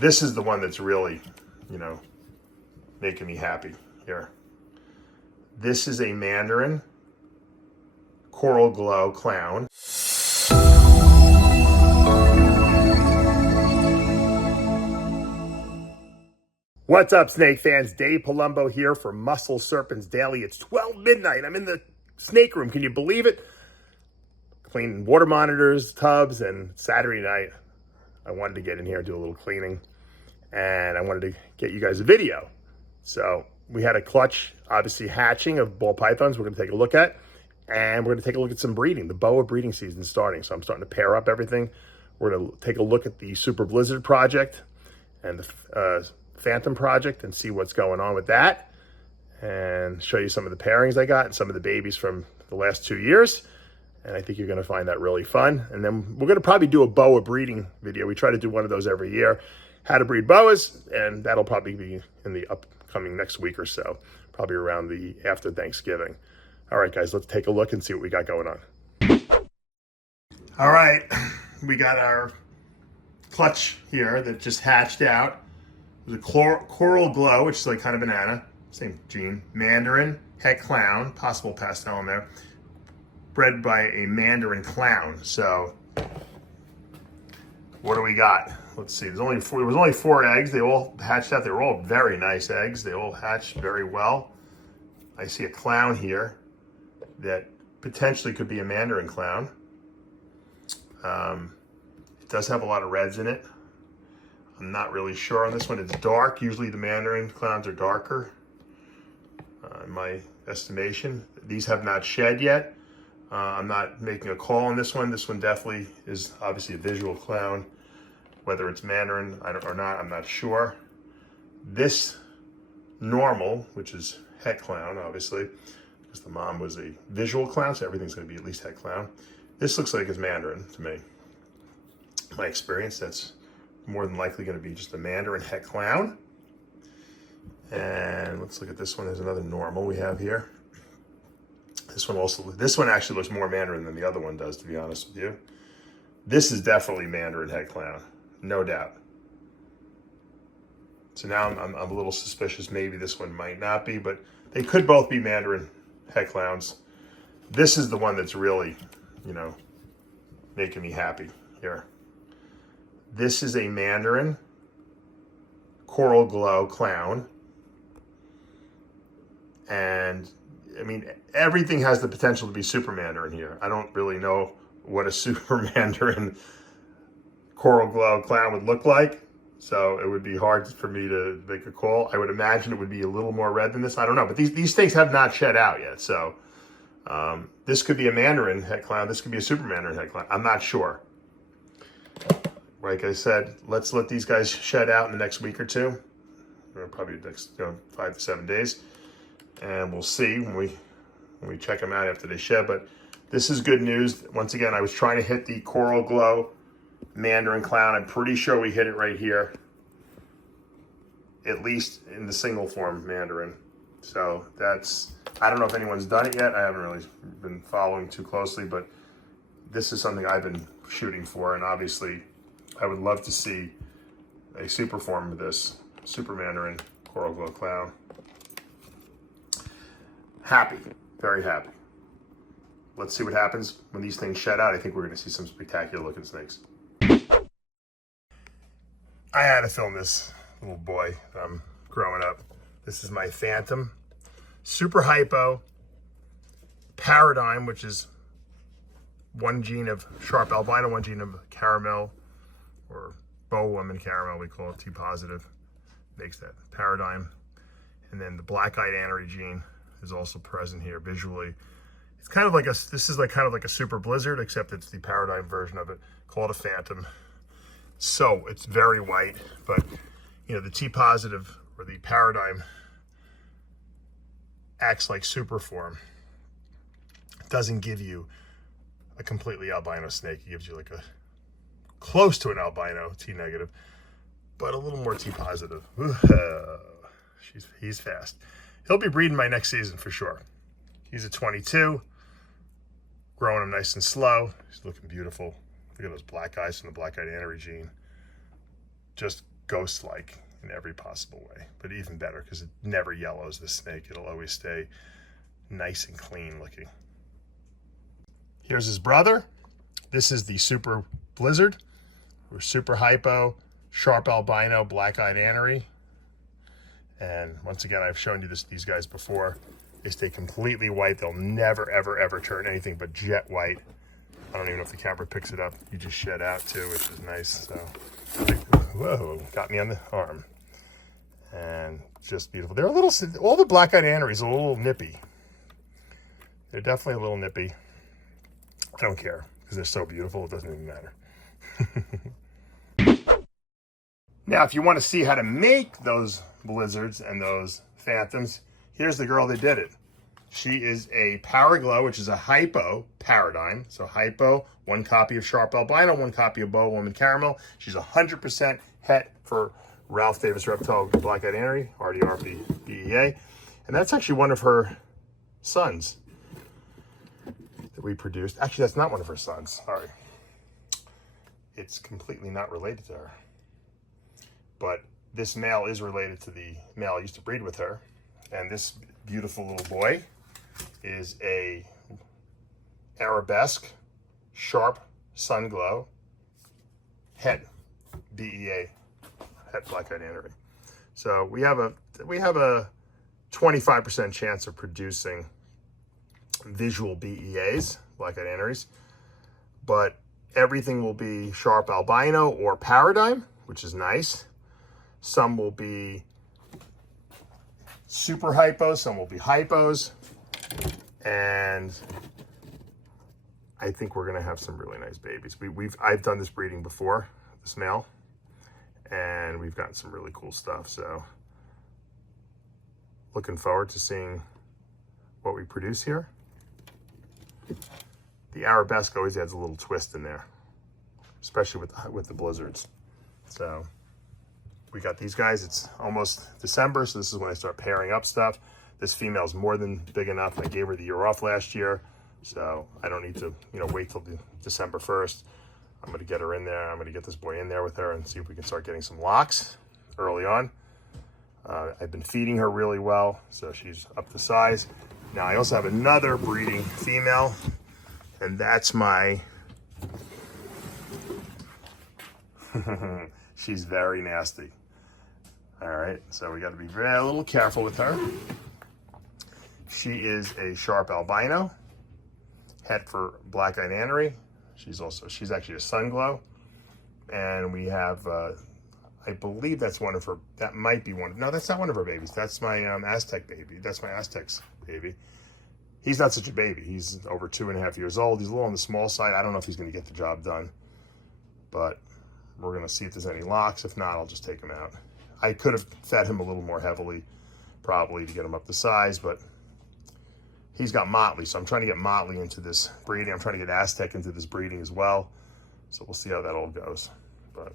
This is the one that's really, making me happy here. This is a Mandarin Coral Glow Clown. What's up, snake fans? Dave Palumbo here for Muscle Serpents Daily. It's 12 midnight. I'm in the snake room. Can you believe it? Cleaning water monitors, tubs, and Saturday night, I wanted to get in here and do a little cleaning. And I wanted to get you guys a video. So we had a clutch, obviously, hatching of ball pythons we're going to take a look at. And we're going to take a look at some breeding. The boa breeding season is starting. So I'm starting to pair up everything. We're going to take a look at the Super Blizzard project and the Phantom project and see what's going on with that. And show you some of the pairings I got and some of the babies from the last 2 years. And I think you're going to find that really fun. And then we're going to probably do a boa breeding video. We try to do one of those every year. How to breed boas, and that'll probably be in the upcoming next week or so, probably around the after Thanksgiving. All right, guys, let's take a look and see what we got going on. All right, we got our clutch here that just hatched out. There's a Coral Glow, which is like kind of banana, same gene. Mandarin Het Clown, possible pastel in there. Bred by a Mandarin Clown. So, what do we got? Let's see. There was only 4 eggs. They all hatched out. They were all very nice eggs. They all hatched very well. I see a clown here that potentially could be a Mandarin Clown. It does have a lot of reds in it. I'm not really sure on this one. It's dark. Usually the Mandarin Clowns are darker, in my estimation. These have not shed yet. I'm not making a call on this one. This one definitely is obviously a visual clown. Whether it's Mandarin or not, I'm not sure. This normal, which is Het Clown, obviously, because the mom was a visual clown, so everything's going to be at least Het Clown. This looks like it's Mandarin to me. My experience, that's more than likely going to be just a Mandarin Het Clown. And let's look at this one. There's another normal we have here. This one actually looks more Mandarin than the other one does, to be honest with you. This is definitely Mandarin Het Clown, no doubt. So now I'm a little suspicious. Maybe this one might not be, but they could both be Mandarin Het Clowns. This is the one that's really, making me happy here. This is a Mandarin Coral Glow Clown. And I mean, everything has the potential to be Super Mandarin here. I don't really know what a Super Mandarin Coral Glow Clown would look like. So it would be hard for me to make a call. I would imagine it would be a little more red than this. I don't know, but these things have not shed out yet. So this could be a Mandarin Het Clown. This could be a Super Mandarin Het Clown. I'm not sure. Like I said, let's let these guys shed out in the next week or two. Or probably the next 5 to 7 days. And we'll see when we check them out after they shed. But this is good news. Once again, I was trying to hit the Coral Glow Mandarin Clown. I'm pretty sure we hit it right here, at least in the single form Mandarin. So that's, I don't know if anyone's done it yet. I haven't really been following too closely, but this is something I've been shooting for. And obviously, I would love to see a super form of this Super Mandarin Coral Glow Clown. Happy, very happy. Let's see what happens when these things shed out. I think we're going to see some spectacular looking snakes. I had to film this little boy growing up. This is my Phantom, super hypo, Paradigm, which is 1 gene of sharp albino, 1 gene of caramel, or bow woman caramel, we call it T positive, makes that Paradigm. And then the black-eyed anery gene is also present here visually. It's kind of like this is kind of like a Super Blizzard, except it's the Paradigm version of it, called a Phantom. So it's very white, but the T positive or the Paradigm acts like super form. It doesn't give you a completely albino snake. It gives you like a close to an albino T negative, but a little more T positive. He's fast. He'll be breeding my next season for sure. He's a 22, growing him nice and slow. He's looking beautiful. Look at those black eyes from the black-eyed anery gene. Just ghost-like in every possible way, but even better because it never yellows the snake. It'll always stay nice and clean looking. Here's his brother. This is the Super Blizzard, or Super Hypo, Sharp Albino, Black-Eyed Anery. And once again, I've shown you these guys before. They stay completely white. They'll never, ever, ever turn anything but jet white. I don't even know if the camera picks it up. You just shed out too, which is nice. So, whoa, got me on the arm. And just beautiful. They're a little, all the Black-Eyed Aneries are a little nippy. They're definitely a little nippy. I don't care because they're so beautiful. It doesn't even matter. Now, if you want to see how to make those blizzards and those phantoms, here's the girl that did it. She is a Power Glow, which is a hypo paradigm. So hypo, 1 copy of Sharp Albino, 1 copy of Boa Woman Caramel. She's 100% het for Ralph Davis Reptile Black-Eyed Anery, RDR BEA. And that's actually one of her sons that we produced. Actually, that's not one of her sons, sorry. It's completely not related to her. But this male is related to the male I used to breed with her. And this beautiful little boy is a Arabesque Sharp Sun Glow Het BEA, Het Black-Eyed Anery. So we have a 25% chance of producing visual BEAs, Black-Eyed Aneries, but everything will be Sharp Albino or Paradigm, which is nice. Some will be Super Hypos, some will be Hypos, and I think we're gonna have some really nice babies. I've done this breeding before, this male, and we've gotten some really cool stuff. So looking forward to seeing what we produce here. The Arabesque always adds a little twist in there, especially with the blizzards. So we got these guys. It's almost December, so this is when I start pairing up stuff. This female's more than big enough. I gave her the year off last year, so I don't need to, wait till December 1st. I'm gonna get her in there. I'm gonna get this boy in there with her and see if we can start getting some locks early on. I've been feeding her really well, so she's up to size. Now I also have another breeding female, and that's my, she's very nasty. All right, so we got to be a little careful with her. She is a Sharp Albino, het for Black-Eyed Anery. She's actually a Sun Glow, and we have, I believe that's one of her. That might be one. No, that's not one of her babies. That's my Aztec baby. That's my Aztec's baby. He's not such a baby. He's over 2.5 years old. He's a little on the small side. I don't know if he's going to get the job done, but we're going to see if there's any locks. If not, I'll just take him out. I could have fed him a little more heavily, probably, to get him up to size, but he's got Motley, so I'm trying to get Motley into this breeding. I'm trying to get Aztec into this breeding as well, so we'll see how that all goes. But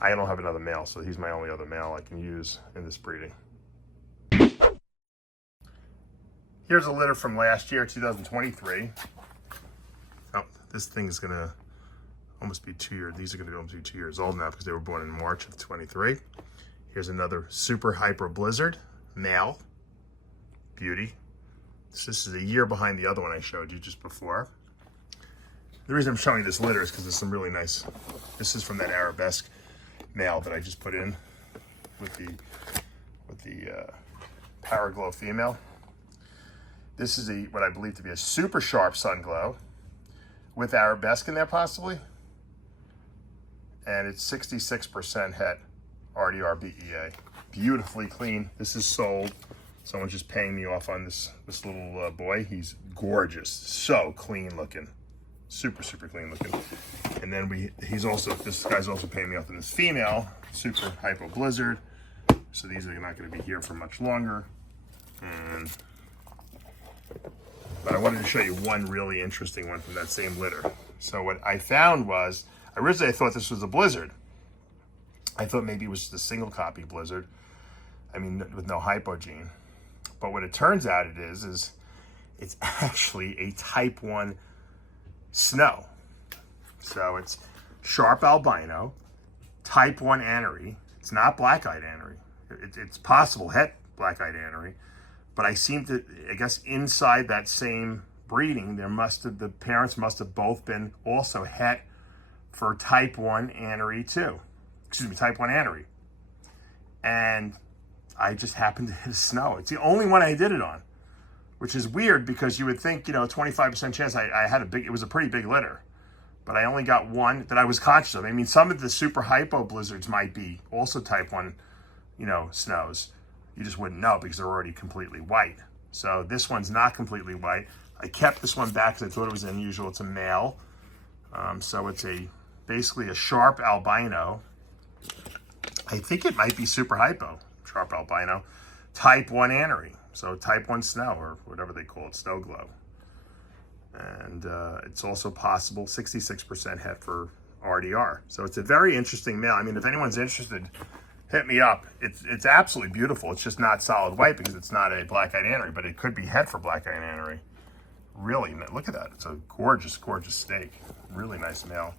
I don't have another male, so he's my only other male I can use in this breeding. Here's a litter from last year, 2023. Oh, this thing is gonna almost be 2 years. These are gonna almost be 2 years old now because they were born in March of 23. Here's another Super Hyper Blizzard, male, beauty. This is a year behind the other one I showed you just before. The reason I'm showing you this litter is because there's some really nice, this is from that Arabesque male that I just put in with the Power Glow female. This is what I believe to be a super sharp Sun Glow with Arabesque in there possibly. And it's 66% het RDR BEA. Beautifully clean. This is sold. Someone's just paying me off on this little boy. He's gorgeous. So clean looking. Super, super clean looking. And then this guy's also paying me off on this female, Super Hypo Blizzard. So these are not going to be here for much longer. But I wanted to show you one really interesting one from that same litter. So what I found was, originally I thought this was a Blizzard. I thought maybe it was just a single copy Blizzard. I mean, with no hypo gene. But what it turns out it is it's actually a type 1 snow. So it's Sharp Albino, type 1 anery. It's not black-eyed anery. It's possible het black-eyed anery, but I guess inside that same breeding, the parents must have both been also het for type 1 anery too. Excuse me, type 1 anery. And I just happened to hit a snow. It's the only one I did it on, which is weird because you would think, 25% chance. It was a pretty big litter, but I only got one that I was conscious of. I mean, some of the super hypo blizzards might be also type 1, snows. You just wouldn't know because they're already completely white. So this one's not completely white. I kept this one back because I thought it was unusual. It's a male. So it's basically a sharp albino. I think it might be super hypo, sharp albino, type 1 anery. So type 1 snow, or whatever they call it, snow glow. And it's also possible 66% het for RDR. So it's a very interesting male. I mean, if anyone's interested, hit me up. It's absolutely beautiful. It's just not solid white because it's not a black-eyed anery, but it could be het for black-eyed anery. Really, look at that. It's a gorgeous, gorgeous snake. Really nice male.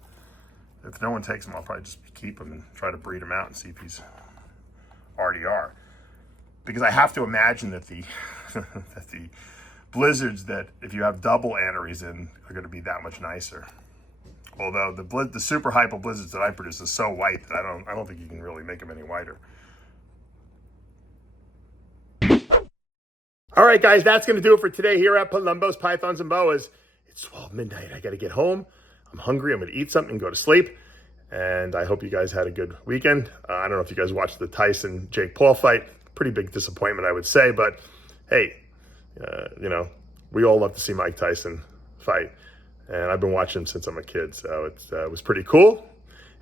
If no one takes him, I'll probably just keep him and try to breed him out and see if he's RDR. Because I have to imagine that the that the blizzards that if you have double aneries in are going to be that much nicer. Although the super hypo blizzards that I produce is so white that I don't think you can really make them any whiter. All right, guys, that's going to do it for today here at Palumbo's Pythons and Boas. It's 12 midnight. I got to get home. I'm hungry. I'm going to eat something and go to sleep. And I hope you guys had a good weekend. I don't know if you guys watched the Tyson-Jake Paul fight. Pretty big disappointment, I would say. But, hey, we all love to see Mike Tyson fight. And I've been watching him since I'm a kid. So it was pretty cool.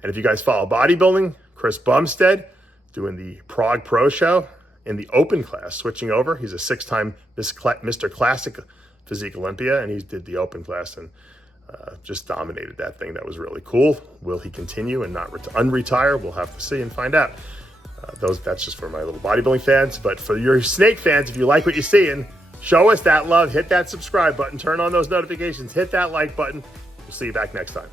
And if you guys follow bodybuilding, Chris Bumstead doing the Prague Pro Show in the open class, switching over. He's a 6-time Mr. Classic Physique Olympia, and he did the open class and just dominated that thing. That was really cool. Will he continue and not unretire? We'll have to see and find out. That's just for my little bodybuilding fans. But for your snake fans, if you like what you're seeing, show us that love. Hit that subscribe button. Turn on those notifications. Hit that like button. We'll see you back next time.